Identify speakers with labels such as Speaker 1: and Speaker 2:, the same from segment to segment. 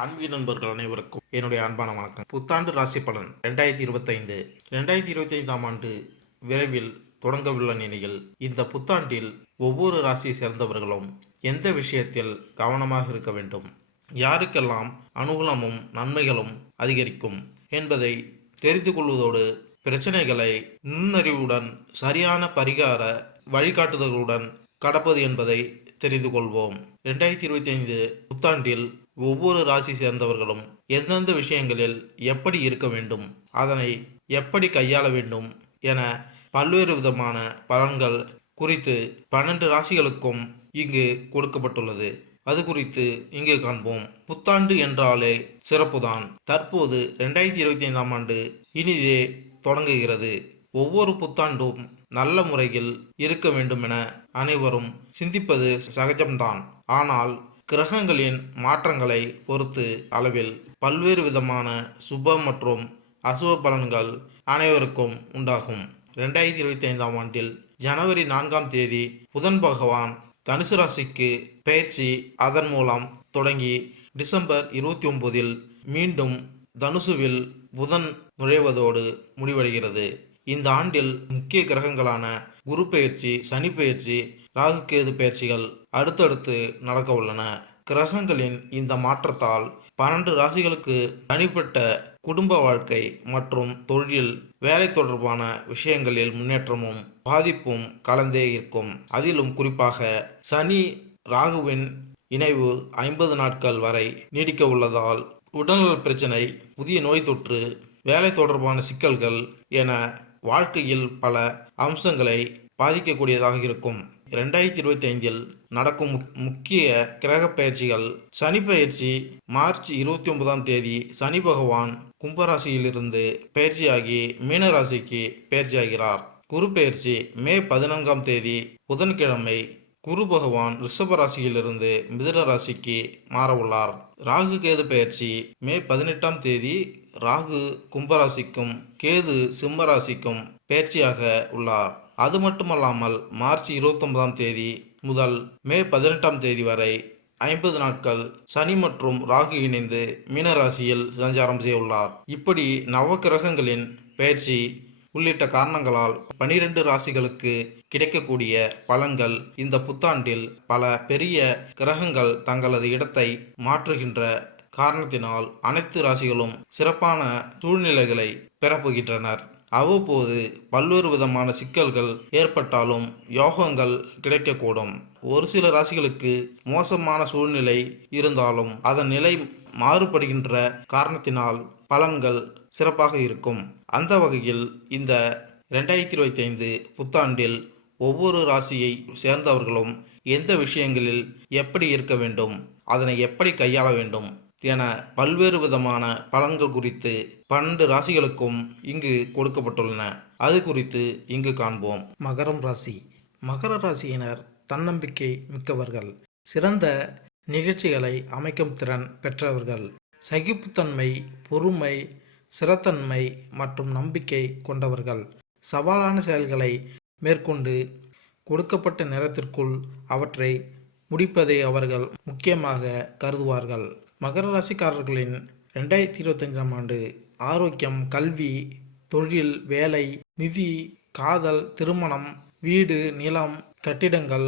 Speaker 1: ஆன்மீக நண்பர்கள் அனைவருக்கும் என்னுடைய அன்பான வணக்கம். புத்தாண்டு ராசி பலன் ரெண்டாயிரத்தி இருபத்தைந்து. ரெண்டாயிரத்தி இருபத்தைந்தாம் ஆண்டு விரைவில் தொடங்கவுள்ள நிலையில் இந்த புத்தாண்டில் ஒவ்வொரு ராசியை சேர்ந்தவர்களும் எந்த விஷயத்தில் கவனமாக இருக்க வேண்டும்? யாருக்கெல்லாம் அனுகூலமும் நன்மைகளும் அதிகரிக்கும் என்பதை தெரிந்து கொள்வதோடு பிரச்சனைகளை நுண்ணறிவுடன் சரியான பரிகார வழிகாட்டுதல்களுடன் கடப்பது என்பதை தெரிந்து கொள்வோம். ரெண்டாயிரத்தி இருபத்தி ஐந்து புத்தாண்டில் ஒவ்வொரு ராசி சேர்ந்தவர்களும் எந்தெந்த விஷயங்களில் எப்படி இருக்க வேண்டும் அதனை எப்படி கையாள வேண்டும் என பல்வேறு விதமான பலன்கள் குறித்து பன்னெண்டு ராசிகளுக்கும் இங்கு கொடுக்கப்பட்டுள்ளது. அது குறித்து இங்கு காண்போம். புத்தாண்டு என்றாலே சிறப்புதான். தற்போது ரெண்டாயிரத்தி இருபத்தி ஐந்தாம் ஆண்டு இனிதே தொடங்குகிறது. ஒவ்வொரு புத்தாண்டும் நல்ல முறையில் இருக்க வேண்டும் என அனைவரும் சிந்திப்பது சகஜம்தான். ஆனால் கிரகங்களின் மாற்றங்களை பொறுத்து அளவில் பல்வேறு விதமான சுப மற்றும் அசுப பலன்கள் அனைவருக்கும் உண்டாகும். ரெண்டாயிரத்தி இருபத்தி ஐந்தாம் ஆண்டில் ஜனவரி நான்காம் தேதி புதன் பகவான் தனுசு ராசிக்கு பயிற்சி அதன் மூலம் தொடங்கி டிசம்பர் இருபத்தி ஒன்பதில் மீண்டும் தனுசுவில் புதன் நுழைவதோடு முடிவடைகிறது. இந்த ஆண்டில் முக்கிய கிரகங்களான குரு பெயர்ச்சி சனி பெயர்ச்சி ராகு கேது பயிற்சிகள் அடுத்தடுத்து நடக்க உள்ளன. கிரகங்களின் இந்த மாற்றத்தால் பன்னெண்டு ராசிகளுக்கு தனிப்பட்ட குடும்ப வாழ்க்கை மற்றும் தொழில் வேலை தொடர்பான விஷயங்களில் முன்னேற்றமும் பாதிப்பும் கலந்தே இருக்கும். அதிலும் குறிப்பாக சனி ராகுவின் இணைவு ஐம்பது நாட்கள் வரை நீடிக்க உள்ளதால் உடல்நல பிரச்சனை புதிய நோய் தொற்று வேலை தொடர்பான சிக்கல்கள் என வாழ்க்கையில் பல அம்சங்களை பாதிக்கக்கூடியதாக இருக்கும். ரெண்டாயிரத்தி இருபத்தி ஐந்தில் நடக்கும் முக்- முக்கிய கிரக பயிற்சிகள் சனி பயிற்சி மார்ச் இருபத்தி ஒன்பதாம் தேதி சனி பகவான் கும்பராசியிலிருந்து பயிற்சியாகி மீனராசிக்கு பயிற்சியாகிறார். குரு பயிற்சி மே பதினான்காம் தேதி புதன்கிழமை குரு பகவான் ரிஷப ராசியிலிருந்து மிதுன ராசிக்கு மாறவுள்ளார். ராகு கேது பயிற்சி மே பதினெட்டாம் தேதி ராகு கும்பராசிக்கும் கேது சிம்மராசிக்கும் பேச்சியாக உள்ளார். அது மட்டுமல்லாமல் மார்ச் இருபத்தொன்பதாம் தேதி முதல் மே பதினெட்டாம் தேதி வரை ஐம்பது நாட்கள் சனி மற்றும் ராகு இணைந்து மீனராசியில் சஞ்சாரம் செய்ய உள்ளார் இப்படி நவக்கிரகங்களின் பயிற்சி உள்ளிட்ட காரணங்களால் பனிரெண்டு ராசிகளுக்கு கிடைக்கக்கூடிய பலன்கள் இந்த புத்தாண்டில் பல பெரிய கிரகங்கள் தங்களது இடத்தை மாற்றுகின்ற காரணத்தினால் அனைத்து ராசிகளும் சிறப்பான சூழ்நிலைகளை பெறப்போகின்றனர். அவ்வப்போது பல்வேறு விதமான சிக்கல்கள் ஏற்பட்டாலும் யோகங்கள் கிடைக்கக்கூடும். ஒரு சில ராசிகளுக்கு மோசமான சூழ்நிலை இருந்தாலும் அதன் நிலை மாறுபடுகின்ற காரணத்தினால் பலன்கள் சிறப்பாக இருக்கும். அந்த வகையில் இந்த ரெண்டாயிரத்தி இருபத்தி ஐந்து புத்தாண்டில் ஒவ்வொரு ராசியை சேர்ந்தவர்களும் எந்த விஷயங்களில் எப்படி இருக்க வேண்டும் அதனை எப்படி கையாள வேண்டும் என பல்வேறு விதமான பலன்கள் குறித்து பன்னெண்டு ராசிகளுக்கும் இங்கு கொடுக்கப்பட்டுள்ளன. அது குறித்து இங்கு காண்போம்.
Speaker 2: மகரம் ராசி. மகர ராசியினர் தன்னம்பிக்கை மிக்கவர்கள். சிறந்த நிகழ்ச்சிகளை அமைக்கும் திறன் பெற்றவர்கள். சகிப்புத்தன்மை பொறுமை சிறத்தன்மை மற்றும் நம்பிக்கை கொண்டவர்கள். சவாலான செயல்களை மேற்கொண்டு கொடுக்கப்பட்ட நேரத்திற்குள் அவற்றை முடிப்பதை அவர்கள் முக்கியமாக கருதுவார்கள். மகர ராசிக்காரர்களின் ரெண்டாயிரத்தி இருபத்தஞ்சாம் ஆண்டு ஆரோக்கியம் கல்வி தொழில் வேலை நிதி காதல் திருமணம் வீடு நிலம் கட்டிடங்கள்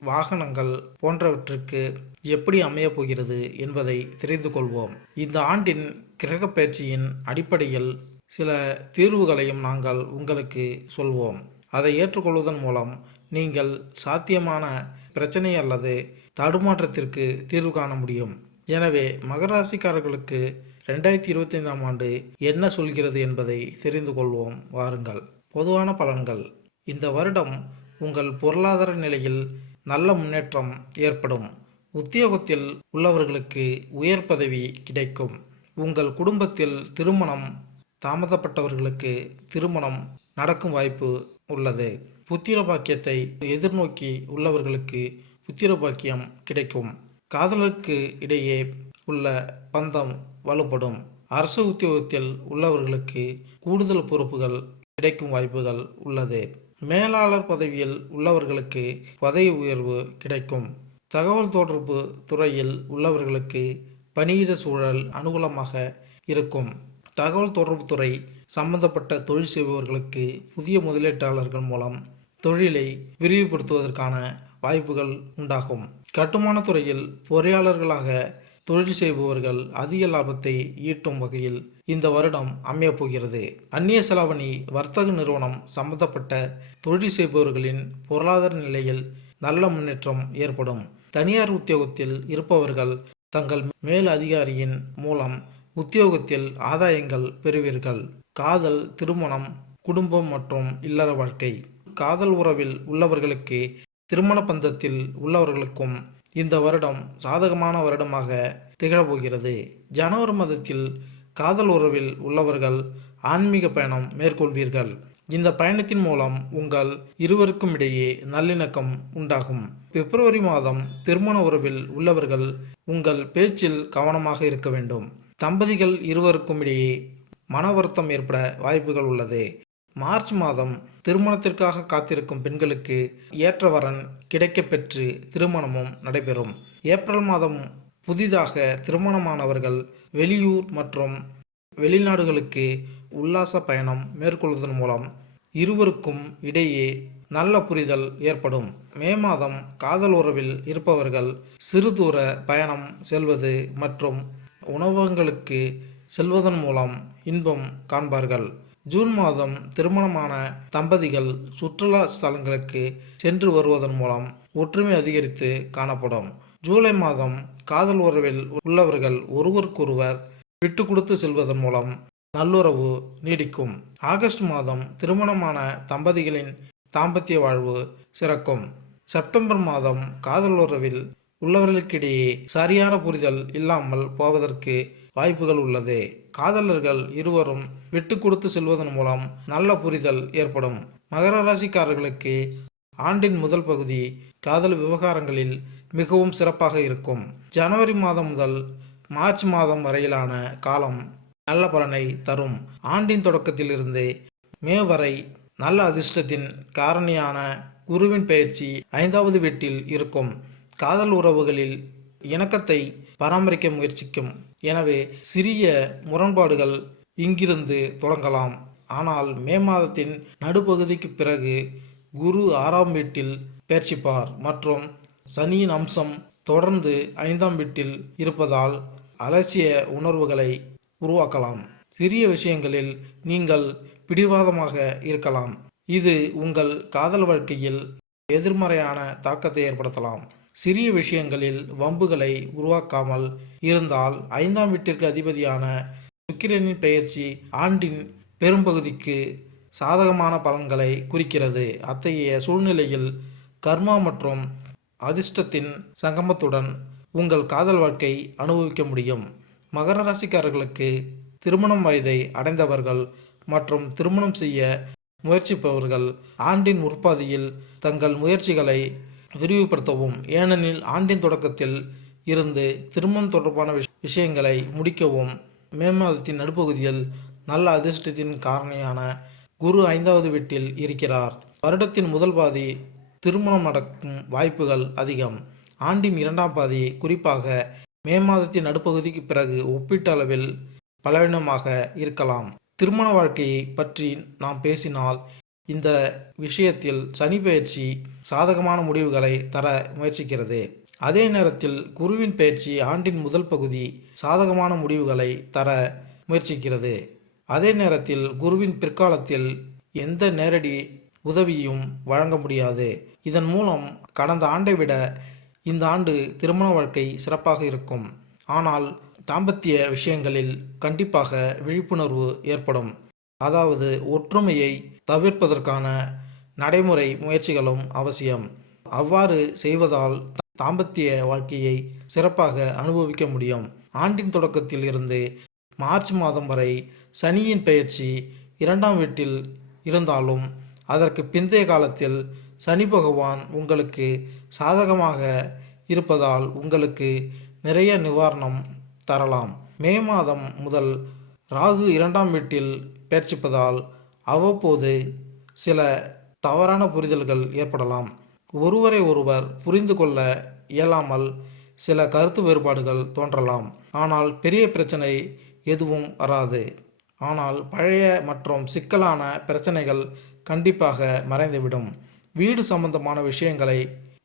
Speaker 2: வாகனங்கள் போன்றவற்றுக்கு எப்படி அமையப் போகிறது என்பதை தெரிந்து கொள்வோம். இந்த ஆண்டின் கிரக பயிற்சியின் அடிப்படையில் சில தீர்வுகளையும் நாங்கள் உங்களுக்கு சொல்வோம். அதை ஏற்றுக்கொள்வதன் மூலம் நீங்கள் சாத்தியமான பிரச்சனை அல்லது தடுமாற்றத்திற்கு தீர்வு காண முடியும். எனவே மகராசிக்காரர்களுக்கு ரெண்டாயிரத்தி இருபத்தைந்தாம் ஆண்டு என்ன சொல்கிறது என்பதை தெரிந்து கொள்வோம். வாருங்கள். பொதுவான பலன்கள். இந்த வருடம் உங்கள் பொருளாதார நிலையில் நல்ல முன்னேற்றம் ஏற்படும். உத்தியோகத்தில் உள்ளவர்களுக்கு உயர் பதவி கிடைக்கும். உங்கள் குடும்பத்தில் திருமணம் தாமதப்பட்டவர்களுக்கு திருமணம் நடக்கும் வாய்ப்பு உள்ளது. புத்திர பாக்கியத்தை எதிர்நோக்கி உள்ளவர்களுக்கு புத்திர பாக்கியம் கிடைக்கும். காதலருக்கு இடையே உள்ள பந்தம் வலுப்படும். அரசு உத்தியோகத்தில் உள்ளவர்களுக்கு கூடுதல் பொறுப்புகள் கிடைக்கும் வாய்ப்புகள் உள்ளது. மேலாளர் பதவியில் உள்ளவர்களுக்கு பதவி உயர்வு கிடைக்கும். தகவல் தொடர்பு துறையில் உள்ளவர்களுக்கு பணியிட சூழல் அனுகூலமாக இருக்கும். தகவல் தொடர்புத்துறை சம்பந்தப்பட்ட தொழில் செய்பவர்களுக்கு புதிய முதலீட்டாளர்கள் மூலம் தொழிலை விரிவுபடுத்துவதற்கான வாய்ப்புகள் உண்டாகும். கட்டுமான துறையில் பொறியாளர்களாக தொழில் செய்பவர்கள் அதிக லாபத்தை ஈட்டும் வகையில் இந்த வருடம் அமையப் போகிறது. அந்நிய செலாவணி வர்த்தக நிறுவனம் சம்பந்தப்பட்ட தொழில் செய்பவர்களின் பொருளாதார நிலையில் நல்ல முன்னேற்றம் ஏற்படும். தனியார் உத்தியோகத்தில் இருப்பவர்கள் தங்கள் மேல் அதிகாரியின் மூலம் உத்தியோகத்தில் ஆதாயங்கள் பெறுவீர்கள். காதல் திருமணம் குடும்பம் மற்றும் இல்லற வாழ்க்கை. காதல் உறவில் உள்ளவர்களுக்கு திருமண பந்தத்தில் உள்ளவர்களுக்கும் இந்த வருடம் சாதகமான வருடமாக திகழப்போகிறது. ஜனவரி மாதத்தில் காதல் உறவில் உள்ளவர்கள் ஆன்மீக பயணம் மேற்கொள்வீர்கள். இந்த பயணத்தின் மூலம் உங்கள் இருவருக்கும் இடையே நல்லிணக்கம் உண்டாகும். பிப்ரவரி மாதம் திருமண உறவில் உள்ளவர்கள் உங்கள் பேச்சில் கவனமாக இருக்க வேண்டும். தம்பதிகள் இருவருக்கும் இடையே மன வருத்தம் ஏற்பட வாய்ப்புகள் உள்ளது. மார்ச் மாதம் திருமணத்திற்காக காத்திருக்கும் பெண்களுக்கு ஏற்றவரன் கிடைக்கப்பெற்று திருமணமும் நடைபெறும். ஏப்ரல் மாதம் புதிதாக திருமணமானவர்கள் வெளியூர் மற்றும் வெளிநாடுகளுக்கு உல்லாச பயணம் மேற்கொள்வதன் மூலம் இருவருக்கும் இடையே நல்ல புரிதல் ஏற்படும். மே மாதம் காதல் உறவில் இருப்பவர்கள் சிறு தூர பயணம் செல்வது மற்றும் உணவகங்களுக்கு செல்வதன் மூலம் இன்பம் காண்பார்கள். ஜூன் மாதம் திருமணமான தம்பதிகள் சுற்றுலா ஸ்தலங்களுக்கு சென்று வருவதன் மூலம் ஒற்றுமை அதிகரித்து காணப்படும். ஜூலை மாதம் காதல் உறவில் உள்ளவர்கள் ஒருவருக்கொருவர் விட்டு கொடுத்து செல்வதன் மூலம் நல்லுறவு நீடிக்கும். ஆகஸ்ட் மாதம் திருமணமான தம்பதிகளின் தாம்பத்திய வாழ்வு சிறக்கும். செப்டம்பர் மாதம் காதல் உறவில் உள்ளவர்களுக்கிடையே சரியான புரிதல் இல்லாமல் போவதற்கு வாய்ப்புகள் உள்ளது. காதலர்கள் இருவரும் விட்டு கொடுத்து செல்வதன் மூலம் நல்ல புரிதல் ஏற்படும். மகர ராசிக்காரர்களுக்கு ஆண்டின் முதல் பகுதி காதல் விவகாரங்களில் மிகவும் சிறப்பாக இருக்கும். ஜனவரி மாதம் முதல் மார்ச் மாதம் வரையிலான காலம் நல்ல பலனை தரும். ஆண்டின் தொடக்கத்திலிருந்து மே வரை நல்ல அதிர்ஷ்டத்தின் காரணியான குருவின் பயிற்சி ஐந்தாவது வீட்டில் இருக்கும். காதல் உறவுகளில் இணக்கத்தை பராமரிக்க முயற்சிக்கும். எனவே சிறிய முரண்பாடுகள் இங்கிருந்து தொடங்கலாம். ஆனால் மே மாதத்தின் நடுப்பகுதிக்கு பிறகு குரு ஆறாம் வீட்டில் பேர்ச்சிப்பார் மற்றும் சனியின் அம்சம் தொடர்ந்து ஐந்தாம் வீட்டில் இருப்பதால் அலட்சிய உணர்வுகளை உருவாக்கலாம். சிறிய விஷயங்களில் நீங்கள் பிடிவாதமாக இருக்கலாம். இது உங்கள் காதல் வாழ்க்கையில் எதிர்மறையான தாக்கத்தை ஏற்படுத்தலாம். சிறிய விஷயங்களில் வம்புகளை உருவாக்காமல் இருந்தால் ஐந்தாம் வீட்டிற்கு அதிபதியான சுக்கிரனின் பெயர்ச்சி ஆண்டின் பெரும்பகுதிக்கு சாதகமான பலன்களை குறிக்கிறது. அத்தகைய சூழ்நிலையில் கர்மா மற்றும் அதிர்ஷ்டத்தின் சங்கமத்துடன் உங்கள் காதல் வாழ்க்கை அனுபவிக்க முடியும். மகர ராசிக்காரர்களுக்கு திருமணம் வயதை அடைந்தவர்கள் மற்றும் திருமணம் செய்ய முயற்சிப்பவர்கள் ஆண்டின் முற்பாதியில் தங்கள் முயற்சிகளை விரிவுபடுத்தவும். ஏனெனில் ஆண்டின் தொடக்கத்தில் இருந்து திருமணம் தொடர்பான விஷ- விஷயங்களை முடிக்கவும் மே மாதத்தின் நடுப்பகுதியில் நல்ல அதிர்ஷ்டத்தின் காரணியான குரு ஐந்தாவது வீட்டில் இருக்கிறார். வருடத்தின் முதல் பாதி திருமணம் நடக்கும் வாய்ப்புகள் அதிகம். ஆண்டின் இரண்டாம் பாதி குறிப்பாக மே மாதத்தின் நடுப்பகுதிக்கு பிறகு ஒப்பீட்டளவில் பலவீனமாக இருக்கலாம். திருமண வாழ்க்கையை பற்றி நாம் பேசினால் இந்த விஷயத்தில் சனி பயிற்சி சாதகமான முடிவுகளை தர முயற்சிக்கிறது. அதே நேரத்தில் குருவின் பயிற்சி ஆண்டின் முதல் பகுதி சாதகமான முடிவுகளை தர முயற்சிக்கிறது. அதே நேரத்தில் குருவின் பிற்காலத்தில் எந்த நேரடி உதவியும் வழங்க முடியாது. இதன் மூலம் கடந்த ஆண்டை விட இந்த ஆண்டு திருமண வாழ்க்கை சிறப்பாக இருக்கும். ஆனால் தாம்பத்திய விஷயங்களில் கண்டிப்பாக விழிப்புணர்வு ஏற்படும். அதாவது ஒற்றுமையை தவிர்ப்பதற்கான நடைமுறை முயற்சிகளும் அவசியம். அவ்வாறு செய்வதால் தாம்பத்திய வாழ்க்கையை சிறப்பாக அனுபவிக்க முடியும். ஆண்டின் தொடக்கத்தில் இருந்து மார்ச் மாதம் வரை சனியின் பெயர்ச்சி இரண்டாம் வீட்டில் இருந்தாலும் அதற்கு பிந்தைய காலத்தில் சனி பகவான் உங்களுக்கு சாதகமாக இருப்பதால் உங்களுக்கு நிறைய நிவாரணம் தரலாம். மே மாதம் முதல் ராகு இரண்டாம் வீட்டில் பெயர்ச்சிப்பதால் அவ்வப்போது சில தவறான புரிதல்கள் ஏற்படலாம். ஒருவரை ஒருவர் புரிந்து கொள்ள இயலாமல் சில கருத்து வேறுபாடுகள் தோன்றலாம். ஆனால் பெரிய பிரச்சனை எதுவும் வராது. ஆனால் பழைய மற்றும் சிக்கலான பிரச்சனைகள் கண்டிப்பாக மறைந்துவிடும். வீடு சம்பந்தமான விஷயங்களை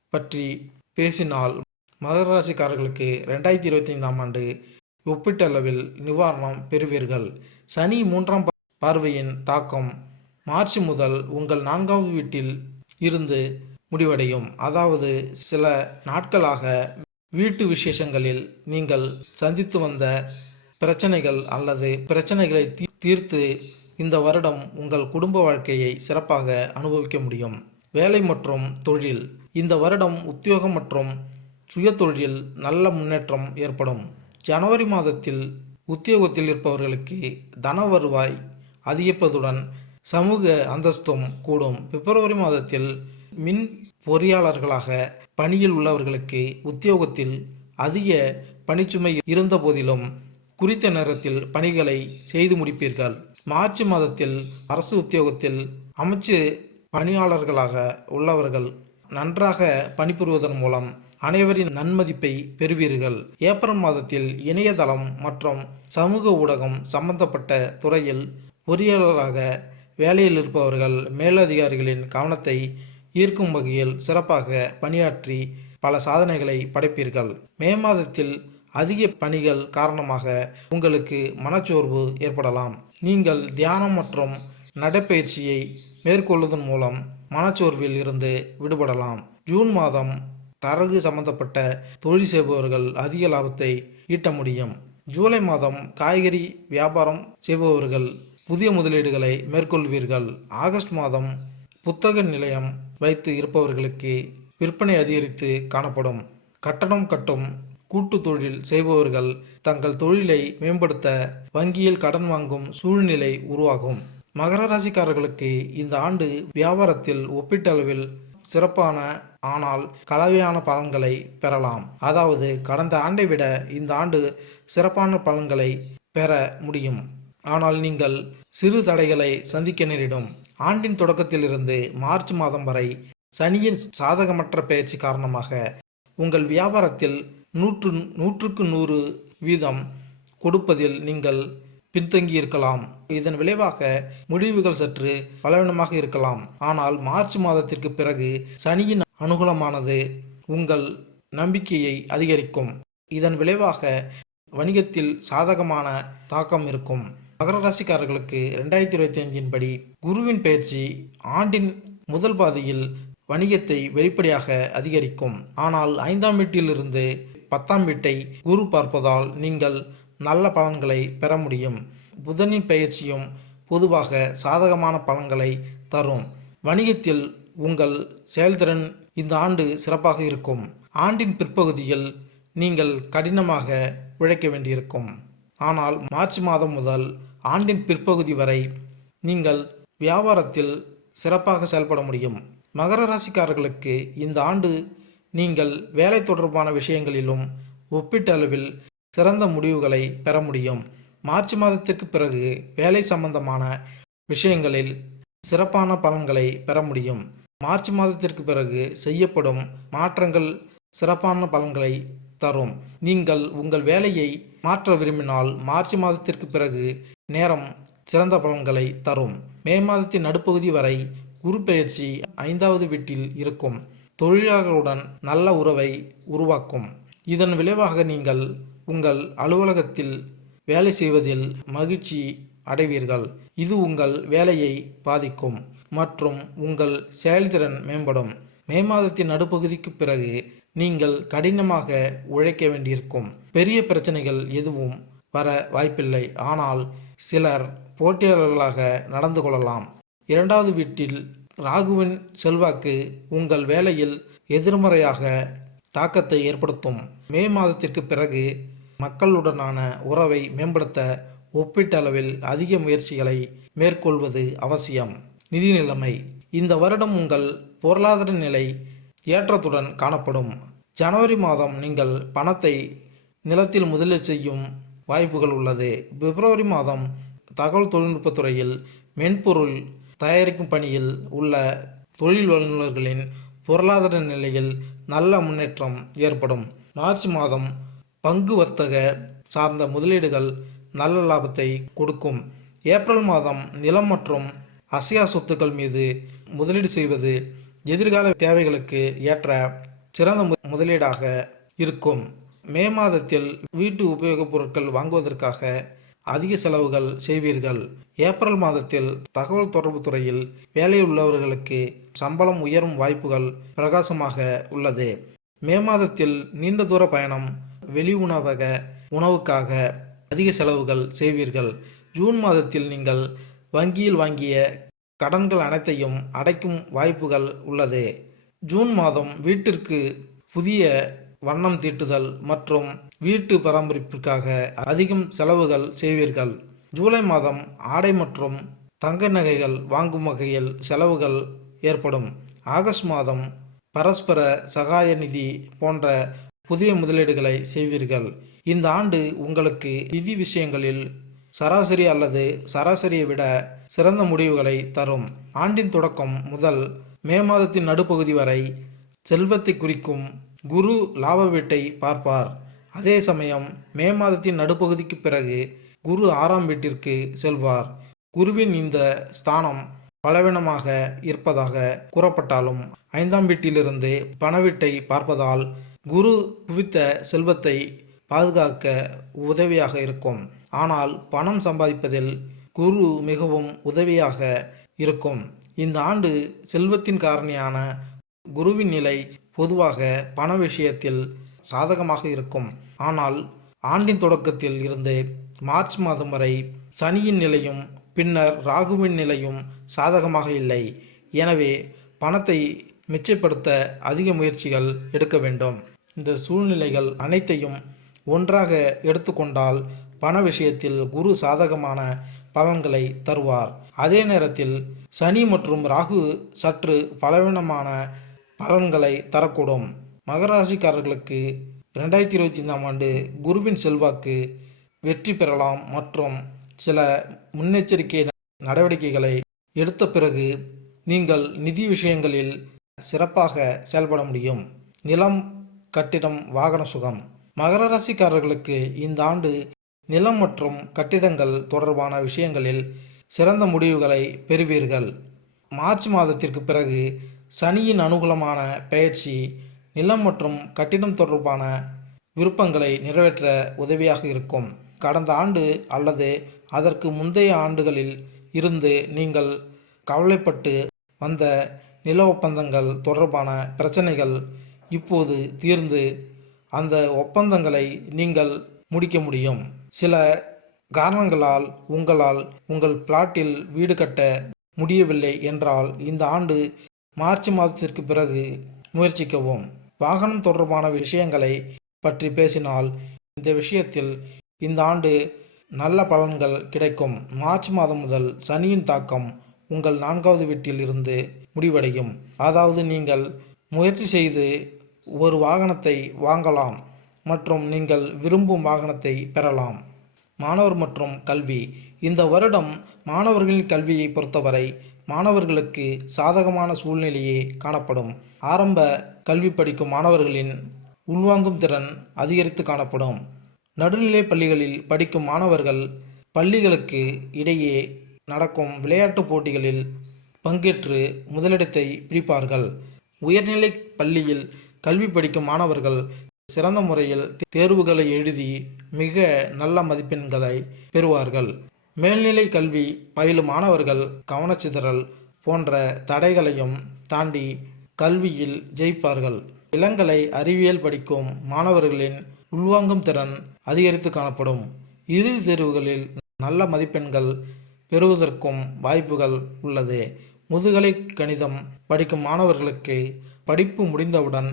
Speaker 2: பற்றி பேசினால் மகர ராசிக்காரர்களுக்கு ரெண்டாயிரத்தி இருபத்தைந்தாம் ஆண்டு ஒப்பீட்டளவில் நிவாரணம் பெறுவீர்கள். சனி மூன்றாம் பார்வையின் தாக்கம் மார்ச் முதல் உங்கள் நான்காவது வீட்டில் இருந்து முடிவடையும். அதாவது சில நாட்களாக வீட்டு விசேஷங்களில் நீங்கள் சந்தித்து வந்த பிரச்சனைகள் அல்லது பிரச்சனைகளை தீ- தீர்த்து இந்த வருடம் உங்கள் குடும்ப வாழ்க்கையை சிறப்பாக அனுபவிக்க முடியும். வேலை மற்றும் தொழில். இந்த வருடம் உத்தியோகம் மற்றும் சுயதொழில் நல்ல முன்னேற்றம் ஏற்படும். ஜனவரி மாதத்தில் உத்தியோகத்தில் இருப்பவர்களுக்கு தன வருவாய் அதிகரிப்பதுடன் சமூக அந்தஸ்தும் கூடும். பிப்ரவரி மாதத்தில் மின் பொறியாளர்களாக பணியில் உள்ளவர்களுக்கு உத்தியோகத்தில் அதிக பணிச்சுமை இருந்த போதிலும் குறித்த நேரத்தில் பணிகளை செய்து முடிப்பீர்கள். மார்ச் மாதத்தில் அரசு உத்தியோகத்தில் அமைச்சு பணியாளர்களாக உள்ளவர்கள் நன்றாக பணிபுரிவதன் மூலம் அனைவரின் நன்மதிப்பை பெறுவீர்கள். ஏப்ரல் மாதத்தில் இணையதளம் மற்றும் சமூக ஊடகம் சம்பந்தப்பட்ட துறையில் பொறியாளராக வேலையில் இருப்பவர்கள் மேலதிகாரிகளின் கவனத்தை ஈர்க்கும் வகையில் சிறப்பாக பணியாற்றி பல சாதனைகளை படைப்பீர்கள். மே மாதத்தில் அதிக பணிகள் காரணமாக உங்களுக்கு மனச்சோர்வு ஏற்படலாம். நீங்கள் தியானம் மற்றும் நடைப்பயிற்சியை மேற்கொள்வதன் மூலம் மனச்சோர்வில் இருந்து விடுபடலாம். ஜூன் மாதம் தரகு சம்பந்தப்பட்ட தொழில் செய்பவர்கள் அதிக லாபத்தை ஈட்ட முடியும். ஜூலை மாதம் காய்கறி வியாபாரம் செய்பவர்கள் புதிய முதலீடுகளை மேற்கொள்வீர்கள். ஆகஸ்ட் மாதம் புத்தக நிலையம் வைத்து இருப்பவர்களுக்கு விற்பனை அதிகரித்து காணப்படும். கட்டணம் கட்டும் கூட்டு தொழில் செய்பவர்கள் தங்கள் தொழிலை மேம்படுத்த வங்கியில் கடன் வாங்கும் சூழ்நிலை உருவாகும். மகர ராசிக்காரர்களுக்கு இந்த ஆண்டு வியாபாரத்தில் ஒப்பீட்டளவில் சிறப்பான ஆனால் கலவையான பலன்களை பெறலாம். அதாவது கடந்த ஆண்டை விட இந்த ஆண்டு சிறப்பான பலன்களை பெற முடியும். ஆனால் நீங்கள் சிறு தடைகளை சந்திக்க நேரிடும். ஆண்டின் தொடக்கத்திலிருந்து மார்ச் மாதம் வரை சனியின் சாதகமற்ற பயிற்சி காரணமாக உங்கள் வியாபாரத்தில் நூற்று நூற்றுக்கு நூறு வீதம் கொடுப்பதில் நீங்கள் பின்தங்கி இருக்கலாம் இதன் விளைவாக முடிவுகள் சற்று பலவீனமாக இருக்கலாம். ஆனால் மார்ச் மாதத்திற்கு பிறகு சனியின் அனுகூலமானது உங்கள் நம்பிக்கையை அதிகரிக்கும். இதன் விளைவாக வணிகத்தில் சாதகமான தாக்கம் இருக்கும். மகர ராசிக்காரர்களுக்கு ரெண்டாயிரத்தி இருபத்தி ஐந்தின் படி குருவின் பயிற்சி ஆண்டின் முதல் பாதியில் வணிகத்தை வெளிப்படையாக அதிகரிக்கும். ஆனால் ஐந்தாம் வீட்டிலிருந்து பத்தாம் வீட்டை குரு பார்ப்பதால் நீங்கள் நல்ல பலன்களை பெற முடியும். புதனின் பயிற்சியும் பொதுவாக சாதகமான பலன்களை தரும். வணிகத்தில் உங்கள் செயல்திறன் இந்த ஆண்டு சிறப்பாக இருக்கும். ஆண்டின் பிற்பகுதியில் நீங்கள் கடினமாக உழைக்க வேண்டியிருக்கும். ஆனால் மார்ச் மாதம் முதல் ஆண்டின் பிற்பகுதி வரை நீங்கள் வியாபாரத்தில் சிறப்பாக செயல்பட முடியும். மகர ராசிக்காரர்களுக்கு இந்த ஆண்டு நீங்கள் வேலை தொடர்பான விஷயங்களிலும் ஒப்பீட்டளவில் சிறந்த முடிவுகளை பெற முடியும். மார்ச் மாதத்திற்கு பிறகு வேலை சம்பந்தமான விஷயங்களில் சிறப்பான பலன்களை பெற முடியும். மார்ச் மாதத்திற்கு பிறகு செய்யப்படும் மாற்றங்கள் சிறப்பான பலன்களை தரும். நீங்கள் உங்கள் வேலையை மாற்ற விரும்பினால் மார்ச் மாதத்திற்கு பிறகு நேரம் சிறந்த பலன்களை தரும். மே மாதத்தின் நடுப்பகுதி வரை குரு பெயர்ச்சி ஐந்தாவது வீட்டில் இருக்கும். தொழிலாளர்களுடன் நல்ல உறவை உருவாக்கும். இதன் விளைவாக நீங்கள் உங்கள் அலுவலகத்தில் வேலை செய்வதில் மகிழ்ச்சி அடைவீர்கள். இது உங்கள் வேலையை பாதிக்கும் மற்றும் உங்கள் செயல்திறன் மேம்படும். மே மாதத்தின் நடுப்பகுதிக்கு பிறகு நீங்கள் கடினமாக உழைக்க வேண்டியிருக்கும். பெரிய பிரச்சனைகள் எதுவும் வர வாய்ப்பில்லை. ஆனால் சிலர் போட்டியாளர்களாக நடந்து கொள்ளலாம். இரண்டாவது வீட்டில் ராகுவின் செல்வாக்கு உங்கள் வேலையில் எதிர்மறையாக தாக்கத்தை ஏற்படுத்தும். மே மாதத்திற்கு பிறகு மக்களுடனான உறவை மேம்படுத்த ஒப்பீட்டளவில் அதிக முயற்சிகளை மேற்கொள்வது அவசியம். நிதி நிலைமை. இந்த வருடம் உங்கள் பொருளாதார நிலை ஏற்றத்துடன் காணப்படும். ஜனவரி மாதம் நீங்கள் பணத்தை நிலத்தில் முதலீடு செய்யும் வாய்ப்புகள் உள்ளது. பிப்ரவரி மாதம் தகவல் தொழில்நுட்ப துறையில் மென்பொருள் தயாரிக்கும் பணியில் உள்ள தொழில் வல்லுநர்களின் பொருளாதார நிலையில் நல்ல முன்னேற்றம் ஏற்படும். மார்ச் மாதம் பங்கு வர்த்தக சார்ந்த முதலீடுகள் நல்ல லாபத்தை கொடுக்கும். ஏப்ரல் மாதம் நிலம் மற்றும் அசையா சொத்துக்கள் மீது முதலீடு செய்வது எதிர்கால தேவைகளுக்கு ஏற்ற சிறந்த மு- முதலீடாக இருக்கும். மே மாதத்தில் வீட்டு உபயோகப் பொருட்கள் வாங்குவதற்காக அதிக செலவுகள் செய்வீர்கள். ஏப்ரல் மாதத்தில் தகவல் தொடர்பு துறையில் வேலையுள்ளவர்களுக்கு சம்பளம் உயரும் வாய்ப்புகள் பிரகாசமாக உள்ளது. மே மாதத்தில் நீண்ட தூர பயணம் வெளி உணவக உணவுக்காக அதிக செலவுகள் செய்வீர்கள். ஜூன் மாதத்தில் நீங்கள் வங்கியில் வாங்கிய கடன்கள் அனைத்தையும் அடைக்கும் வாய்ப்புகள் உள்ளது. ஜூன் மாதம் வீட்டிற்கு புதிய வண்ணம் தீட்டுதல் மற்றும் வீட்டு பராமரிப்பிற்காக அதிகம் செலவுகள் செய்வீர்கள். ஜூலை மாதம் ஆடை மற்றும் தங்க நகைகள் வாங்கும் வகையில் செலவுகள் ஏற்படும். ஆகஸ்ட் மாதம் பரஸ்பர சகாய நிதி போன்ற புதிய முதலீடுகளை செய்வீர்கள். இந்த ஆண்டு உங்களுக்கு நிதி விஷயங்களில் சராசரி அல்லது சராசரியை விட சிறந்த முடிவுகளை தரும். ஆண்டின் தொடக்கம் முதல் மே மாதத்தின் நடுப்பகுதி வரை செல்வத்தை குறிக்கும் குரு லாப வீட்டை பார்ப்பார். அதே சமயம் மே மாதத்தின் நடுப்பகுதிக்கு பிறகு குரு ஆறாம் வீட்டிற்கு செல்வார். குருவின் இந்த ஸ்தானம் பலவீனமாக இருப்பதாக கூறப்பட்டாலும் ஐந்தாம் வீட்டிலிருந்து பண வீட்டை பார்ப்பதால் குரு குவித்த செல்வத்தை பாதுகாக்க உதவியாக இருக்கும். ஆனால் பணம் சம்பாதிப்பதில் குரு மிகவும் உதவியாக இருக்கும். இந்த ஆண்டு செல்வத்தின் காரணியான குருவின் நிலை பொதுவாக பண விஷயத்தில் சாதகமாக இருக்கும். ஆனால் ஆண்டின் தொடக்கத்தில் இருந்து மார்ச் மாதம் வரை சனியின் நிலையும் பின்னர் ராகுவின் நிலையும் சாதகமாக இல்லை. எனவே பணத்தை மிச்சப்படுத்த அதிக முயற்சிகள் எடுக்க வேண்டும். இந்த சூழ்நிலைகள் அனைத்தையும் ஒன்றாக எடுத்துக்கொண்டால் பண விஷயத்தில் குரு சாதகமான பலன்களை தருவார். அதே நேரத்தில் சனி மற்றும் ராகு சற்று பலவீனமான பலன்களை தரக்கூடும். மகராசிக்காரர்களுக்கு ரெண்டாயிரத்தி இருபத்தி ஐந்தாம் ஆண்டு குருவின் செல்வாக்கு வெற்றி பெறலாம் மற்றும் சில முன்னெச்சரிக்கை நடவடிக்கைகளை எடுத்த பிறகு நீங்கள் நிதி விஷயங்களில் சிறப்பாக செயல்பட முடியும். நிலம் கட்டிடம் வாகன சுகம். மகர ராசிக்காரர்களுக்கு இந்த ஆண்டு நிலம் மற்றும் கட்டிடங்கள் தொடர்பான விஷயங்களில் சிறந்த முடிவுகளை பெறுவீர்கள். மார்ச் மாதத்திற்கு பிறகு சனியின் அனுகூலமான பயிற்சி நிலம் மற்றும் கட்டிடம் தொடர்பான விருப்பங்களை நிறைவேற்ற உதவியாக இருக்கும். கடந்த ஆண்டு அல்லது அதற்கு முந்தைய ஆண்டுகளில் இருந்து நீங்கள் கவலைப்பட்டு வந்த நில ஒப்பந்தங்கள் தொடர்பான பிரச்சனைகள் இப்போது தீர்ந்து அந்த ஒப்பந்தங்களை நீங்கள் முடிக்க முடியும். சில காரணங்களால் உங்களால் உங்கள் பிளாட்டில் வீடு கட்ட முடியவில்லை என்றால் இந்த ஆண்டு மார்ச் மாதத்திற்கு பிறகு முயற்சிக்கவும். வாகனம் தொடர்பான விஷயங்களை பற்றி பேசினால் இந்த விஷயத்தில் இந்த ஆண்டு நல்ல பலன்கள் கிடைக்கும். மார்ச் மாதம் முதல் சனியின் தாக்கம் உங்கள் நான்காவது வீட்டில் இருந்து முடிவடையும். அதாவது நீங்கள் முயற்சி செய்து ஒரு வாகனத்தை வாங்கலாம் மற்றும் நீங்கள் விரும்பும் வாகனத்தை பெறலாம். மாணவர் மற்றும் கல்வி. இந்த வருடம் மாணவர்களின் கல்வியை பொறுத்தவரை மாணவர்களுக்கு சாதகமான சூழ்நிலையே காணப்படும். ஆரம்ப கல்வி படிக்கும் மாணவர்களின் உள்வாங்கும் திறன் அதிகரித்து காணப்படும். நடுநிலை பள்ளிகளில் படிக்கும் மாணவர்கள் பள்ளிகளுக்கு இடையே நடக்கும் விளையாட்டுப் போட்டிகளில் பங்கேற்று முதலிடத்தை பிடிப்பார்கள். உயர்நிலை பள்ளியில் கல்வி படிக்கும் மாணவர்கள் சிறந்த முறையில் தேர்வுகளை எழுதி மிக நல்ல மதிப்பெண்களை பெறுவார்கள். மேல்நிலை கல்வி பயிலும் மாணவர்கள் கவனச்சிதறல் போன்ற தடைகளையும் தாண்டி கல்வியில் ஜெயிப்பார்கள். இளங்கலை அறிவியல் படிக்கும் மாணவர்களின் உள்வாங்கும் திறன் அதிகரித்து காணப்படும். இறுதி தேர்வுகளில் நல்ல மதிப்பெண்கள் பெறுவதற்கும் வாய்ப்புகள் உள்ளது. முதுகலை கணிதம் படிக்கும் மாணவர்களுக்கு படிப்பு முடிந்தவுடன்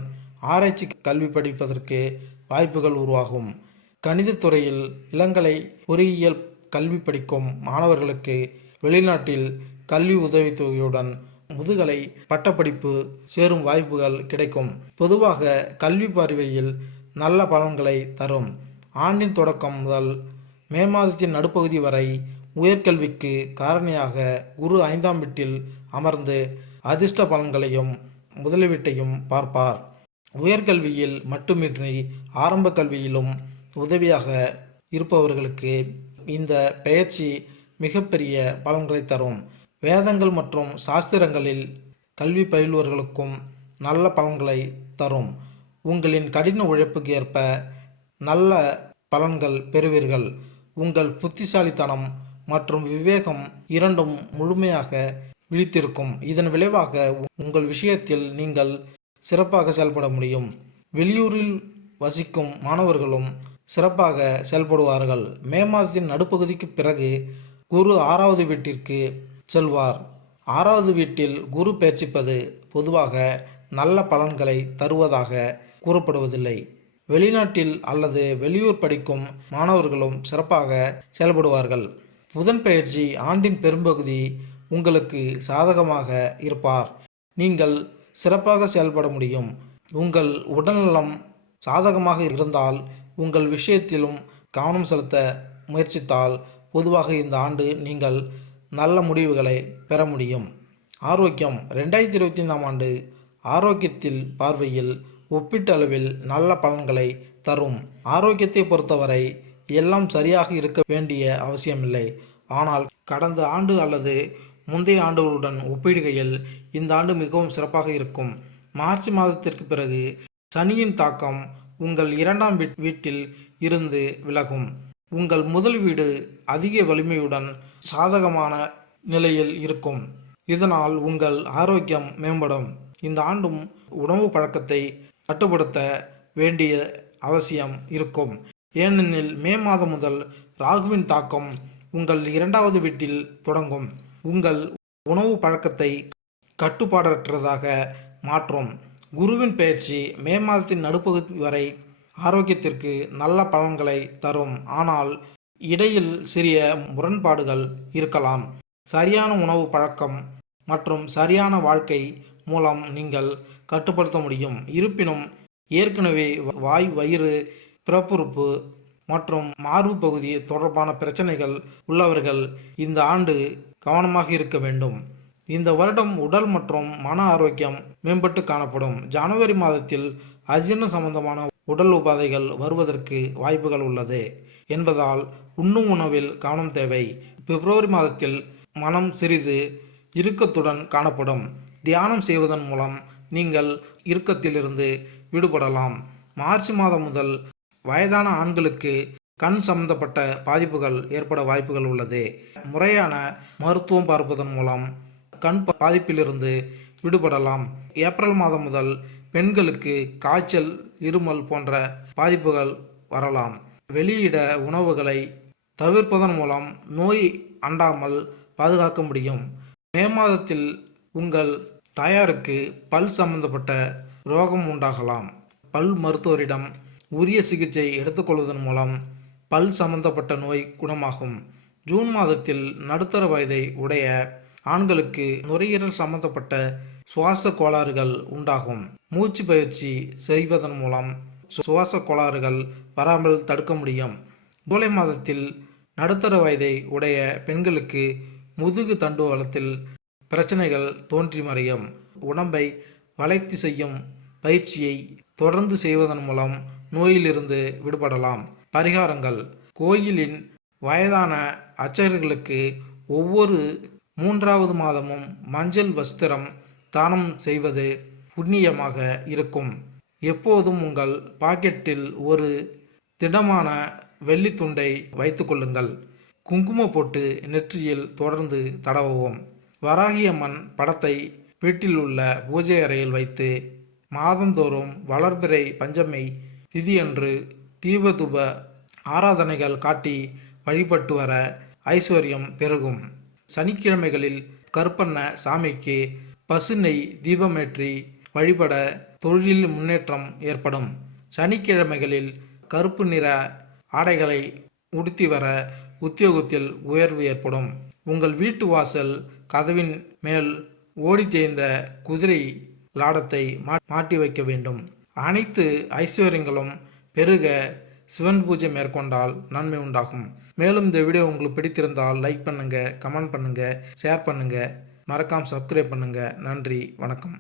Speaker 2: ஆராய்ச்சி கல்வி படிப்பதற்கு வாய்ப்புகள் உருவாகும். கணிதத் துறையில் இளங்கலை பொறியியல் கல்வி படிக்கும் மாணவர்களுக்கு வெளிநாட்டில் கல்வி உதவித்தொகையுடன் முதுகலை பட்டப்படிப்பு சேரும் வாய்ப்புகள் கிடைக்கும். பொதுவாக கல்வி பார்வையில் நல்ல பலன்களை தரும். ஆண்டின் தொடக்கம் முதல் மே மாதத்தின் நடுப்பகுதி வரை உயர்கல்விக்கு காரணியாக குரு ஐந்தாம் வீட்டில் அமர்ந்து அதிர்ஷ்ட பலன்களையும் முதலீட்டையும் பார்ப்பார். உயர்கல்வியில் மட்டுமின்றி ஆரம்ப கல்வியிலும் உதவியாக இருப்பவர்களுக்கு இந்த பெயர்ச்சி மிகப்பெரிய பலன்களை தரும். வேதங்கள் மற்றும் சாஸ்திரங்களில் கல்வி பயில்வர்களுக்கும் நல்ல பலன்களை தரும். உங்களின் கடின உழைப்புக்கு ஏற்ப நல்ல பலன்கள் பெறுவீர்கள். உங்கள் புத்திசாலித்தனம் மற்றும் விவேகம் இரண்டும் முழுமையாக விழித்திருக்கும். இதன் விளைவாக உங்கள் விஷயத்தில் நீங்கள் சிறப்பாக செயல்பட முடியும். வெளியூரில் வசிக்கும் மாணவர்களும் சிறப்பாக செயல்படுவார்கள். மே மாதத்தின் நடுப்பகுதிக்கு பிறகு குரு ஆறாவது வீட்டிற்கு செல்வார். ஆறாவது வீட்டில் குரு பேச்சிப்பது பொதுவாக நல்ல பலன்களை தருவதாக கூறப்படுவதில்லை. வெளிநாட்டில் அல்லது வெளியூர் படிக்கும் மாணவர்களும் சிறப்பாக செயல்படுவார்கள். புதன் பயிற்சி ஆண்டின் பெரும்பகுதி உங்களுக்கு சாதகமாக இருப்பார். நீங்கள் சிறப்பாக செயல்பட முடியும். உங்கள் உடல்நலம் சாதகமாக இருந்தால் உங்கள் விஷயத்திலும் கவனம் செலுத்த முயற்சித்தால் பொதுவாக இந்த ஆண்டு நீங்கள் நல்ல முடிவுகளை பெற முடியும். ஆரோக்கியம். ரெண்டாயிரத்தி இருபத்தி ஐந்தாம் ஆண்டு ஆரோக்கியத்தில் பார்வையில் ஒப்பீட்டளவில் நல்ல பலன்களை தரும். ஆரோக்கியத்தை பொறுத்தவரை எல்லாம் சரியாக இருக்க வேண்டிய அவசியமில்லை. ஆனால் கடந்த ஆண்டு அல்லது முந்தைய ஆண்டுகளுடன் ஒப்பிடுகையில் இந்த ஆண்டு மிகவும் சிறப்பாக இருக்கும். மார்ச் மாதத்திற்கு பிறகு சனியின் தாக்கம் உங்கள் இரண்டாம் வீட் வீட்டில் இருந்து விலகும். உங்கள் முதல் வீடு அதிக வலிமையுடன் சாதகமான நிலையில் இருக்கும். இதனால் உங்கள் ஆரோக்கியம் மேம்படும். இந்த ஆண்டும் உணவு பழக்கத்தை கட்டுப்படுத்த வேண்டிய அவசியம் இருக்கும். ஏனெனில் மே மாதம் முதல் ராகுவின் தாக்கம் உங்கள் இரண்டாவது வீட்டில் தொடங்கும். உங்கள் உணவு பழக்கத்தை கட்டுப்பாடற்றதாக மாற்றும். குருவின் பயிற்சி மே மாதத்தின் நடுப்பகுதி வரை ஆரோக்கியத்திற்கு நல்ல பலன்களை தரும். ஆனால் இடையில் சிறிய முரண்பாடுகள் இருக்கலாம். சரியான உணவு பழக்கம் மற்றும் சரியான வாழ்க்கை மூலம் நீங்கள் கட்டுப்படுத்த முடியும். இருப்பினும் ஏற்கனவே வாய் வயிறு பிறப்புறுப்பு மற்றும் மார்பு பகுதி தொடர்பான பிரச்சனைகள் உள்ளவர்கள் இந்த ஆண்டு கவனமாக இருக்க வேண்டும். இந்த வருடம் உடல் மற்றும் மன ஆரோக்கியம் மேம்பட்டு காணப்படும். ஜனவரி மாதத்தில் அஜீர்ண சம்பந்தமான உடல் உபாதைகள் வருவதற்கு வாய்ப்புகள் உள்ளது. என்பதால் உண்ணும் உணவில் கவனம் தேவை. பிப்ரவரி மாதத்தில் மனம் சிறிது இறுக்கத்துடன் காணப்படும். தியானம் செய்வதன் மூலம் நீங்கள் இறுக்கத்திலிருந்து விடுபடலாம். மார்ச் மாதம் முதல் வயதான ஆண்களுக்கு கண் சம்பந்தப்பட்ட பாதிப்புகள் ஏற்பட வாய்ப்புகள் உள்ளது. முறையான மருத்துவம் பார்ப்பதன் மூலம் கண் பாதிப்பிலிருந்து விடுபடலாம். ஏப்ரல் மாதம் முதல் பெண்களுக்கு காய்ச்சல் இருமல் போன்ற பாதிப்புகள் வரலாம். வெளியிட உணவுகளை தவிர்ப்பதன் மூலம் நோய் அண்டாமல் பாதுகாக்க முடியும். மே மாதத்தில் உங்கள் தாயாருக்கு பல் சம்பந்தப்பட்ட ரோகம் உண்டாகலாம். பல் மருத்துவரிடம் உரிய சிகிச்சை எடுத்துக்கொள்வதன் மூலம் பல் சம்பந்தப்பட்ட நோய் குணமாகும். ஜூன் மாதத்தில் நடுத்தர வயதை உடைய ஆண்களுக்கு நுரையீரல் சம்பந்தப்பட்ட சுவாச கோளாறுகள் உண்டாகும். மூச்சு பயிற்சி செய்வதன் மூலம் சுவாச கோளாறுகள் வராமல் தடுக்க முடியும். ஜூலை மாதத்தில் நடுத்தர வயதை உடைய பெண்களுக்கு முதுகு தண்டுவலத்தில் பிரச்சனைகள் தோன்றி மறையும். உடம்பை வளைத்து செய்யும் பயிற்சியை தொடர்ந்து செய்வதன் மூலம் நோயிலிருந்து விடுபடலாம். பரிகாரங்கள். கோயிலின் வயதான அர்ச்சகர்களுக்கு ஒவ்வொரு மூன்றாவது மாதமும் மஞ்சள் வஸ்திரம் தானம் செய்வது புண்ணியமாக இருக்கும். எப்போதும் உங்கள் பாக்கெட்டில் ஒரு திடமான வெள்ளித்துண்டை வைத்துக்கொள்ளுங்கள் குங்கும போட்டு நெற்றியில் தொடர்ந்து தடவவும். வராகியம்மன் படத்தை வீட்டில் உள்ள பூஜை அறையில் வைத்து மாதந்தோறும் வளர்பிறை பஞ்சமை திதியன்று தீபதுப ஆராதனைகள் காட்டி வழிபட்டு வர ஐஸ்வர்யம் பெருகும். சனிக்கிழமைகளில் கருப்பண்ண சாமிக்கு பசுனை தீபமேற்றி வழிபட தொழிலில் முன்னேற்றம் ஏற்படும். சனிக்கிழமைகளில் கருப்பு நிற ஆடைகளை உடுத்தி வர உத்தியோகத்தில் உயர்வு ஏற்படும். உங்கள் வீட்டு வாசல் கதவின் மேல் ஓடி தேய்ந்த குதிரை லாடத்தை மா- மாட்டி வைக்க வேண்டும். அனைத்து ஐஸ்வர்யங்களும் பெருக சிவன் பூஜை மேற்கொண்டால் நன்மை உண்டாகும். மேலும் இந்த வீடியோ உங்களுக்கு பிடித்திருந்தால் லைக் பண்ணுங்கள் கமெண்ட் பண்ணுங்கள் ஷேர் பண்ணுங்கள் மறக்காமல் சப்ஸ்கிரைப் பண்ணுங்கள் நன்றி வணக்கம்.